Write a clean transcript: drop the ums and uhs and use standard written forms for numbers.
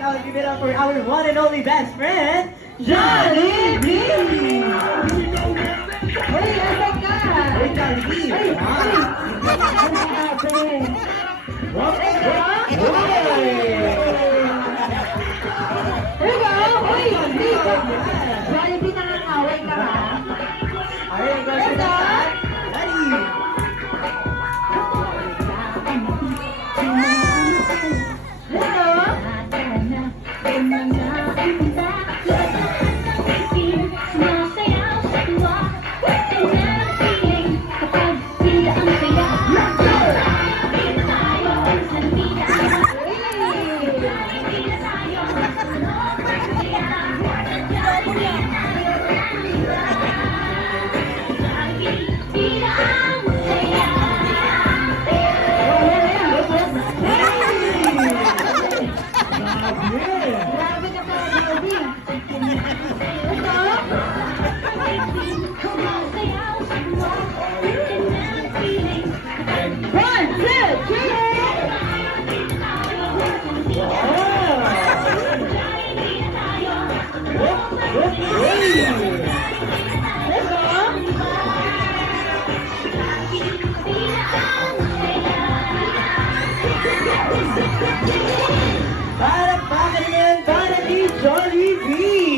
out, give it up for our one and only best friend, Johnny B! Uy, asok ka! Hey, Johnny B! Jollibee, nakakaway ka ba? Alright, go to the side. Ready! Grabe ka pala, Jollibee. One, two, three! Hey!